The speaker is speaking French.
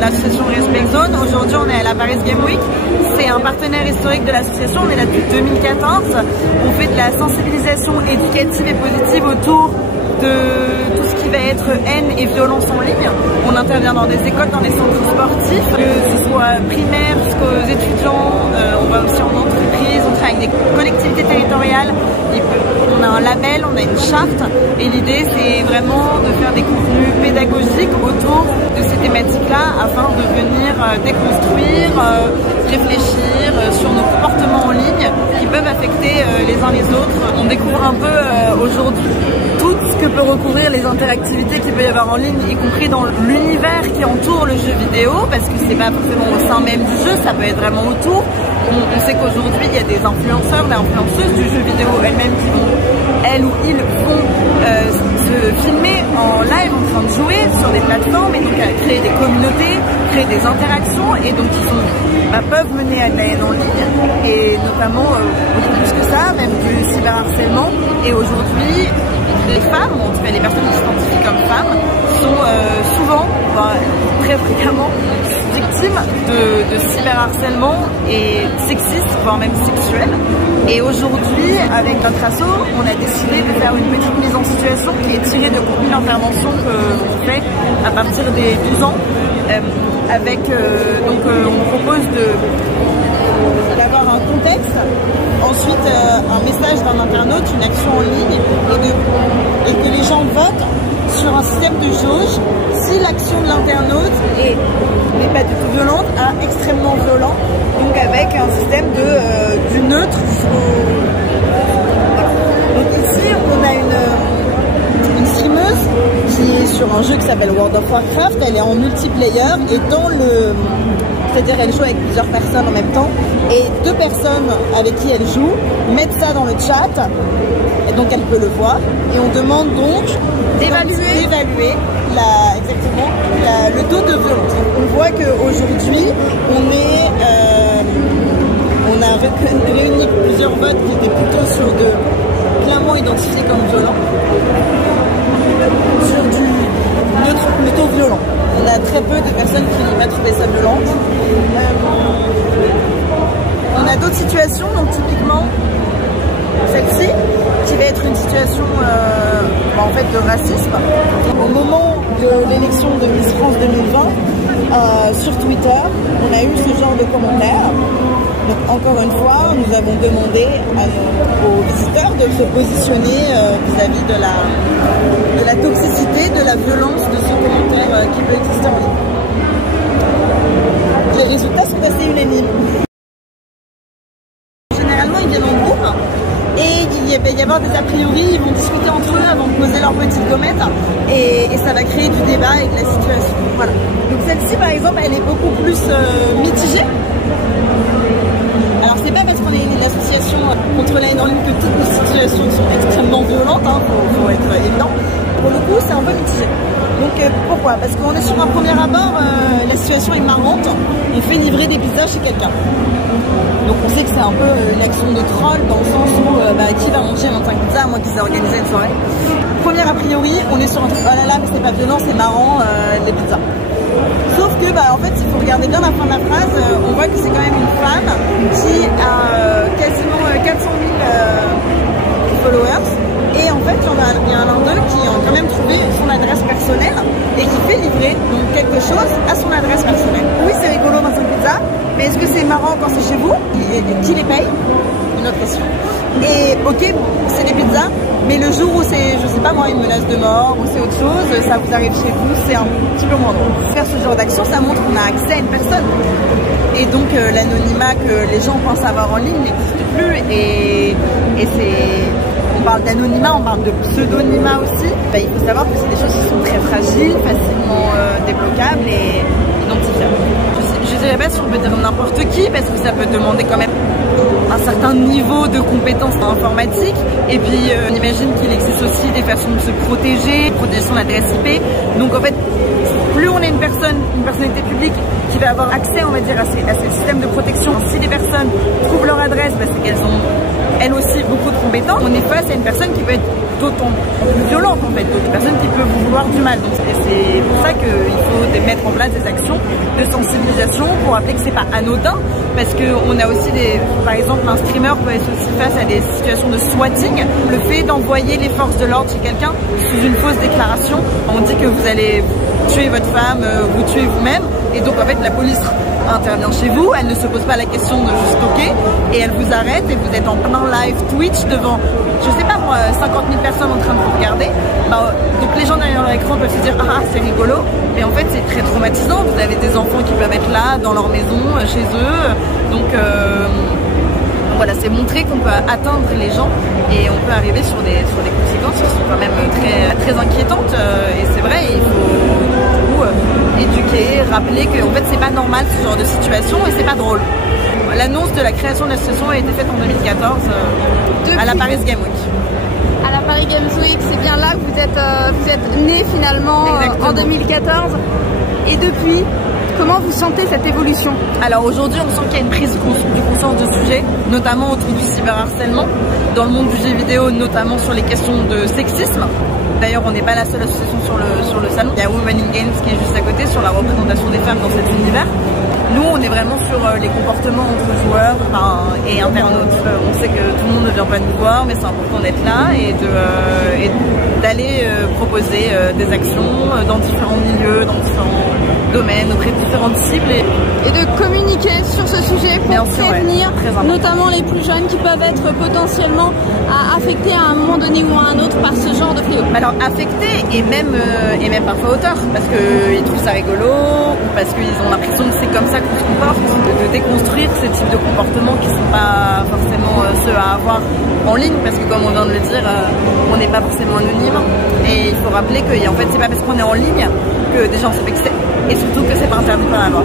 l'association Respect Zone. Aujourd'hui, on est à la Paris Game Week. C'est un partenaire historique de l'association. On est là depuis 2014. On fait de la sensibilisation éducative et positive autour de tout ce qui va être haine et violence en ligne. On intervient dans des écoles, dans des centres sportifs, que ce soit primaire jusqu'aux étudiants. On va aussi en entreprise, on travaille avec des collectivités territoriales. On a un label, on a une charte et l'idée c'est vraiment de faire des contenus pédagogiques autour de ces thématiques-là afin de venir déconstruire, réfléchir sur nos comportements en ligne qui peuvent affecter les uns les autres. On découvre un peu aujourd'hui tout ce que peut recouvrir les interactivités qu'il peut y avoir en ligne, y compris dans l'univers qui entoure le jeu vidéo, parce que c'est pas forcément au sein même du jeu, ça peut être vraiment autour. On sait qu'aujourd'hui il y a des influenceurs, des influenceuses du jeu vidéo elles-mêmes qui vont, elles ou ils vont se filmer en live en train de jouer sur des plateformes et donc à créer des communautés, créer des interactions et donc qui peuvent mener à de la haine en ligne et notamment beaucoup plus que ça, même du cyberharcèlement. Et aujourd'hui les femmes, en tout cas les personnes qui s'identifient comme femmes, sont souvent, très fréquemment victimes de cyberharcèlement et sexiste, voire même sexuel. Et aujourd'hui, avec notre asso, on a décidé de faire une petite mise en situation qui est tirée de contenu d'intervention qu'on fait à partir des 12 ans. On propose d'avoir un contexte, ensuite un message d'un internaute, une action en ligne, et que les gens votent sur un système de jauge si l'action de l'internaute n'est pas du tout violente à extrêmement violent, donc avec un système du neutre. Voilà. Donc ici on a une streameuse qui est sur un jeu qui s'appelle World of Warcraft, elle est en multiplayer et c'est-à-dire elle joue avec plusieurs personnes en même temps et deux personnes avec qui elle joue mettent ça dans le chat et donc elle peut le voir et on demande donc d'évaluer le taux de violence. On voit qu'aujourd'hui on a réuni plusieurs votes qui étaient plutôt sur clairement identifiés comme violents, sur du neutre plutôt violent. On a très peu de personnes qui n'ont pas trouvé ça violente. On a d'autres situations, donc typiquement celle-ci, qui va être une situation en fait de racisme. Au moment de l'élection de Miss France 2020, sur Twitter, on a eu ce genre de commentaires. Donc encore une fois, nous avons demandé aux visiteurs de se positionner vis-à-vis de la toxicité, de la violence de ce commentaire qui peut exister en ligne. Les résultats sont assez unanimes. Généralement, ils viennent en groupe et il va y avoir des a priori, ils vont discuter entre eux avant de poser leurs petites gommettes et ça va créer du débat avec la situation. Voilà. Donc celle-ci, par exemple, elle est beaucoup plus mitigée. Alors c'est pas parce qu'on est une association contre la haine en ligne que toutes nos situations sont extrêmement violentes, faut être évident. Pour le coup c'est un peu mitigé. Donc pourquoi? Parce qu'on est sur un premier abord, la situation est marrante, on fait livrer des pizzas chez quelqu'un. Donc on sait que c'est un peu une action de troll dans le sens où qui va manger 25 pizzas à moins qu'ils aient organisé une soirée. Premier a priori, on est sur un truc, oh là là mais c'est pas violent, c'est marrant, les pizzas. Sauf que en fait il faut regarder bien la fin de la phrase, on voit que c'est quand même une femme qui a quasiment 400 000 followers et en fait il y a l'un d'eux qui a quand même trouvé son adresse personnelle et qui fait livrer donc, quelque chose à son adresse personnelle. Oui c'est rigolo dans une pizza, mais est-ce que c'est marrant quand c'est chez vous? Qui les paye? Une autre question. Et ok, c'est des pizzas, mais le jour où c'est, je sais pas moi, une menace de mort ou c'est autre chose, ça vous arrive chez vous, c'est un petit peu moins drôle. Faire ce genre d'action, ça montre qu'on a accès à une personne. Et donc l'anonymat que les gens pensent avoir en ligne n'existe plus et on parle d'anonymat, on parle de pseudonymat aussi. Il faut savoir que c'est des choses qui sont très fragiles, facilement débloquables et identifiables. Je dirais pas si on peut dire n'importe qui parce que ça peut demander quand même un certain niveau de compétences informatiques et puis on imagine qu'il existe aussi des façons de se protéger, protéger son adresse IP. Donc en fait, plus on est une personnalité publique qui va avoir accès, on va dire, à ces systèmes de protection. Si des personnes trouvent leur adresse, c'est qu'elles ont elles aussi beaucoup de compétences. On est face à une personne qui peut être d'autant plus violente en fait, d'autres personnes qui peuvent vous vouloir du mal. Donc c'est pour ça qu'il faut mettre en place des actions de sensibilisation pour rappeler que c'est pas anodin, parce qu'on a aussi par exemple un streamer peut être aussi face à des situations de swatting. Le fait d'envoyer les forces de l'ordre chez quelqu'un sous une fausse déclaration, on dit que vous allez tuer votre femme, vous tuer vous-même, et donc en fait la police intervient chez vous, elle ne se pose pas la question de juste toquer et elle vous arrête et vous êtes en plein live Twitch devant, je sais pas moi, 50 000 personnes en train de vous regarder. Donc les gens derrière leur écran peuvent se dire ah c'est rigolo, mais en fait c'est très traumatisant. Vous avez des enfants qui peuvent être là dans leur maison, chez eux, donc voilà, c'est montrer qu'on peut atteindre les gens et on peut arriver sur des conséquences qui sont quand même très inquiétantes. Et c'est vrai, il faut éduquer, rappeler que en fait c'est pas normal ce genre de situation et c'est pas drôle. L'annonce de la création de l'association a été faite en 2014 à la Paris Game Week. À la Paris Games Week, c'est bien là que vous êtes né finalement. Exactement. En 2014. Et depuis, comment vous sentez cette évolution? Alors aujourd'hui, on sent qu'il y a une prise de conscience de sujet, notamment autour du cyberharcèlement, dans le monde du jeu vidéo, notamment sur les questions de sexisme. D'ailleurs, on n'est pas la seule association sur le salon. Il y a Women in Games qui est juste à côté, sur la représentation des femmes dans cet univers. Nous, on est vraiment sur les comportements entre joueurs et internautes. On sait que tout le monde ne vient pas nous voir, mais c'est important d'être là et d'aller proposer des actions dans différents milieux, dans différents domaines, auprès de différentes cibles. Et de communiquer sur ce sujet pour prévenir notamment les plus jeunes qui peuvent être potentiellement affectés à un moment donné ou à un autre par ce genre de fléau. Alors affectés et même parfois auteurs, parce qu'ils trouvent ça rigolo ou parce qu'ils ont l'impression que c'est comme ça qu'on se comporte, de déconstruire ces types de comportements qui ne sont pas forcément ceux à avoir en ligne, parce que comme on vient de le dire, on n'est pas forcément anonyme et il faut rappeler que en fait c'est pas parce qu'on est en ligne que des gens se vexent et surtout que c'est pas interdit par la loi.